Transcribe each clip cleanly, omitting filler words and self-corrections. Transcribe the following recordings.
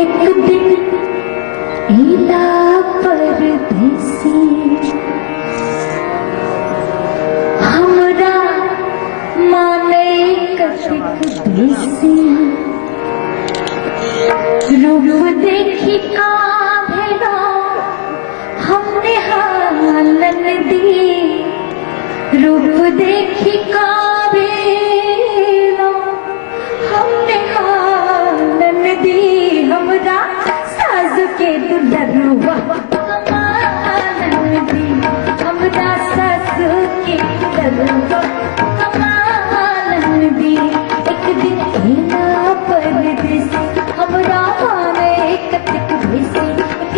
एक दिन ईला परदेसी हमरा माने कथिक देसी रूप देखी का भेलो हमने हालन दी रूप देखी का भेलो हमने हालन दी हमरा साज के दुलरुआ कमालन दी हमरा साज के दुलरुआ कमालन दी एक दिन ईला परदेसी हमरा माने कथिक देसी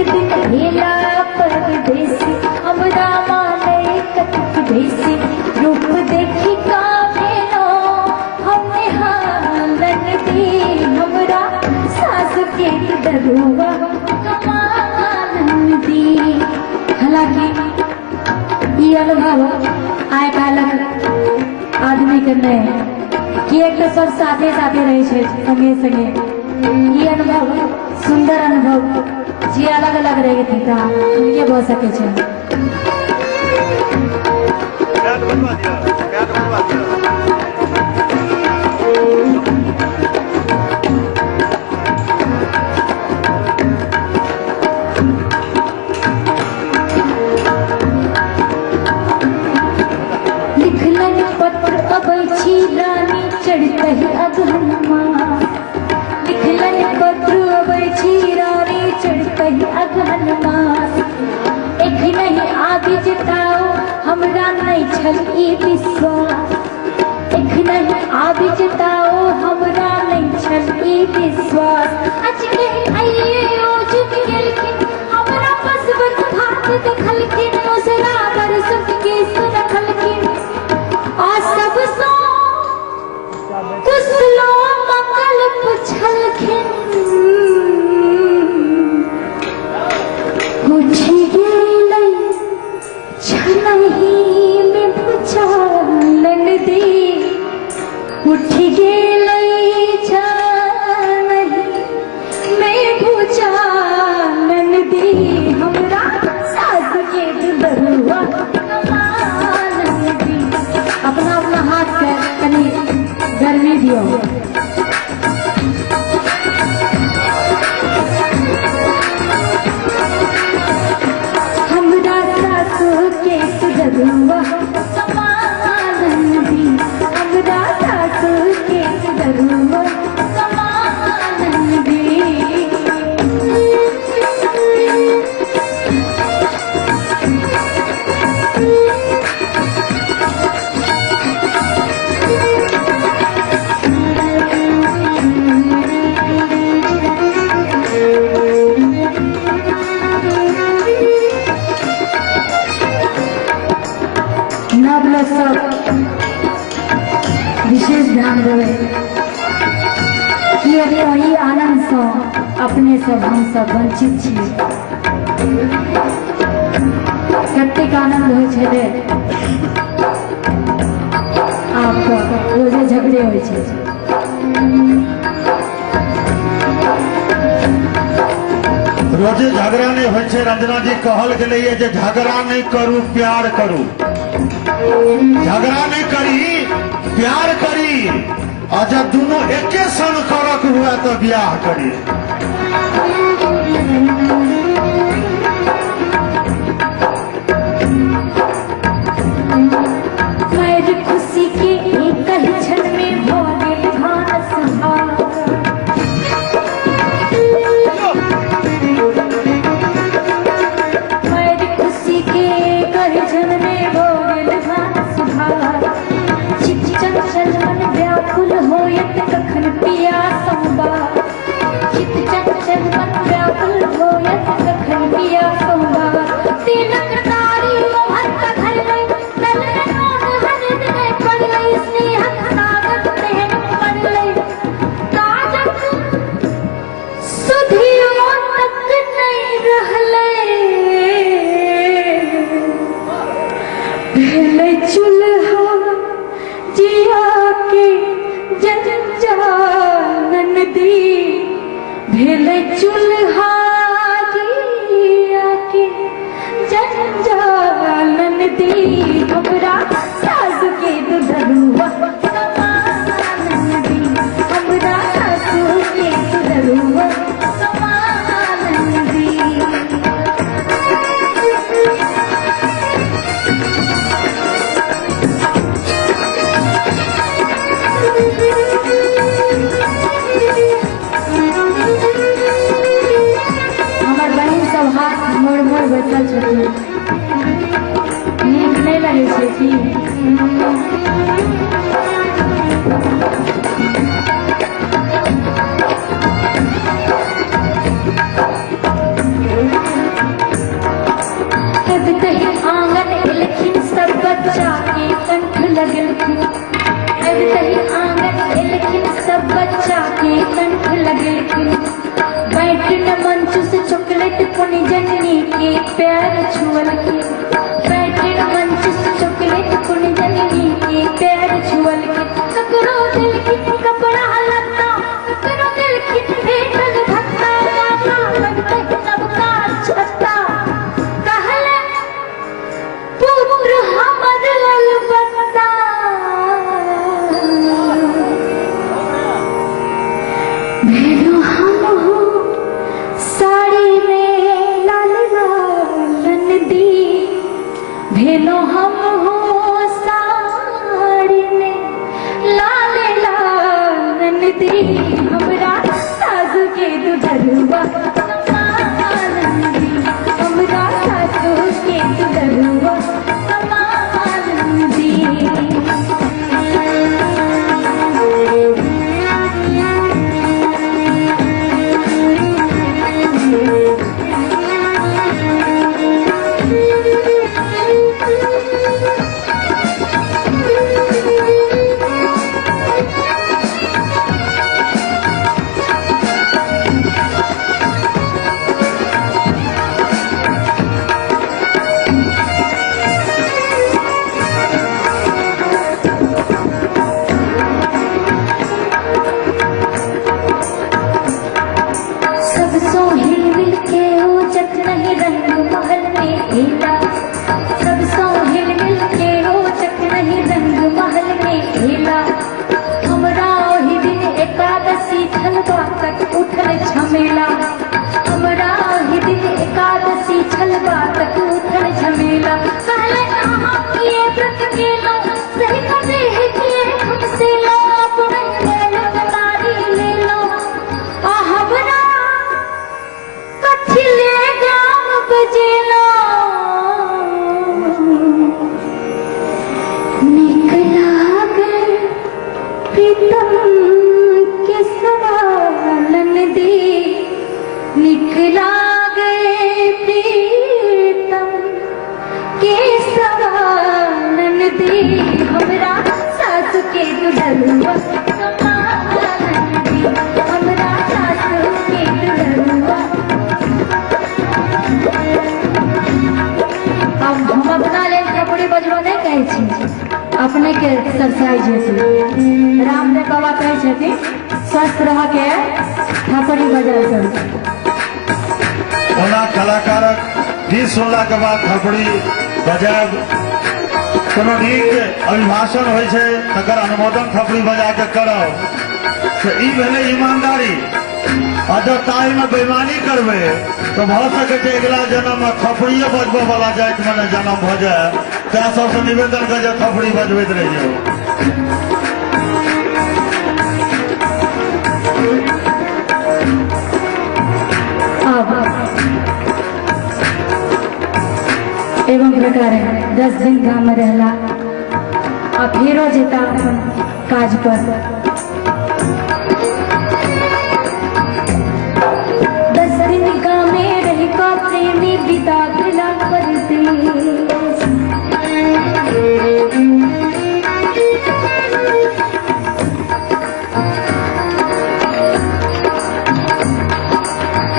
एक दिन ईला परदेसी हमरा माने कथिक देसी रूप देखी का भेलो हमने हालन दी हमरा सास के दरुआ कमालन दी। हालांकि ये अनुभव आय कालक आदमी के नहीं कि एक तो सब साथे साथे रहे छे संगे संगे ये अनुभव सुंदर अनुभव जे अलग अलग रहे थे ता ये हो सके छे। लिखलन पत्र अबै छी रानी चढ़ते ही अगहनमा लिखलन पत्र अबै छी रानी चढ़ते ही अगहनमा एक नहीं आबि जताओ हमरा नहीं छल ई विश्वास एक नहीं आबि जताओ हमरा नहीं छल ई विश्वास आज के आइए ओज गेलखिन हमरा बसवत भात देखलखिन ओसरा बरसत के सुनखलखिन आ सब सो कुशलो मंगल पुछलखिन पूछी गेलै छनही में पुछलन दी उठी गेलै छनही में पुछलन दी हमरा सास के दुलरुआ कमालन दी। अपना अपना हाथ से कनी गर्मी दियो हमरा सास के दुलरुआ कमालन दी हमरा सास के दुलरुआ कमालन दी। नव लोग सब विशेष ध्यान देवे कि अभी वही आनंद से अपने सब हम सब वंचित छी कतेक आनंद हो छे आपको रोजे झगड़े हो छे रोजे झगड़ा नहीं हो छे। रंजना जी कहल गेलै जे झगड़ा नहीं करू प्यार करू झगड़ा नहीं करी प्यार करी और जब दोनों एके संग करक हुआ तो ब्याह करी। मेरी खुशी के एक ही क्षण में हो गई भास मेरी खुशी के एक ही क्षण में हो गई भास चित चंचल मन व्याकुल होयत कखन पिया संबा चित चंचल मन चूल्हा के जंजालन दी हमरा सासु के दुधरुआ समानन दी हमरा सासु के दुधरुआ समानन दी। हमार बहन सब हाथ मोड़ मोड़ बैठल छथिन, नीक नहीं लगे छै कि कभी कहीं आंगन एलखिन सब बच्चा के कंठ लगलखिन, कभी कहीं आंगन एलखिन सब बच्चा के कंठ लगलखिन। बैठन मंच से चॉकलेट पुनि जननी के पैर छुअलखिन, बैठन मंच से चॉकलेट पुनि जननी के पैर छुअलखिन। ककरो दिलखिन कपड़ा लत्ता, ककरो दिलखिन भेटल भत्ता, माता लगतै सबका छत्ता, कहले पुत्र हमर अलबत्ता। भेलो हम हो साड़ी में लाल लालन दी, भेलो हम हो साड़ी में लाल लालन दी हमरा सासु के दुधरुआ समानन दी हमरा सासु के दुधरुआ समानन दी। सब सो हिल मिल के हो जत नहीं रंग महल में एला, सब सो हिल मिल के हो जत नहीं रंग महल में एला। हमरा ओहि दिन एकादशी छलवा तक उठल झमेला, हमरा ओहि दिन एकादशी छलवा तक उठल झमेला। कहले अहाँ किए व्रत केलो सही कदे किए हमसे लो, अपने ले तारी ले लो आ हमरा कथिले गाम बजेलो। नीक लागल प्रीतम के सवालन दी, नीक लागल प्रीतम के सवालन दी हमरा सासु के दुधरुआ समानन दी हमरा सासु के दुधरुआ। अब हम अपना लेल थपड़ी बजबो नहीं कहै छी, अपने के सरसाई जैसे रामदेव बाबा कहै छथिन स्वस्थ रह के थपड़ी बजाय करू। ओना कलाकारक गीत सुनला के बाद थपड़ी बजायब, कोनो नीक अभिभाषण होइ छै तकर अनुमोदन थपड़ी बजा के करब तऽ ई भेलै ईमानदारी। आ जब ताई में बेईमानी करबै तो भऽ सकै छै अगिला जन्म में थपड़िए बजबऽ वाला जाति में जन्म भऽ जाय। तैं सबसे निवेदन कर जे थपड़ी बजबैत रहियौ। अब एवं प्रकार 10 दिन गाँव में रहला आ फेरो जेता अपन काज पर। 10 दिन गाँव में रह का प्रेमी विदा भेला परदेस।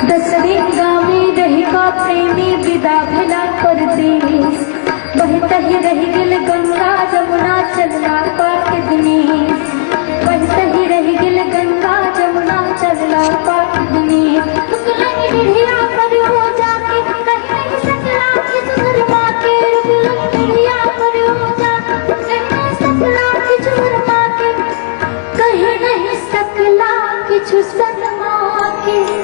10 दिन गाँव में रह का प्रेमी विदा भेला परदेस। बहता ही रह गेल गंगा जमुना चलना पाट दिनेश। किछु सनमा के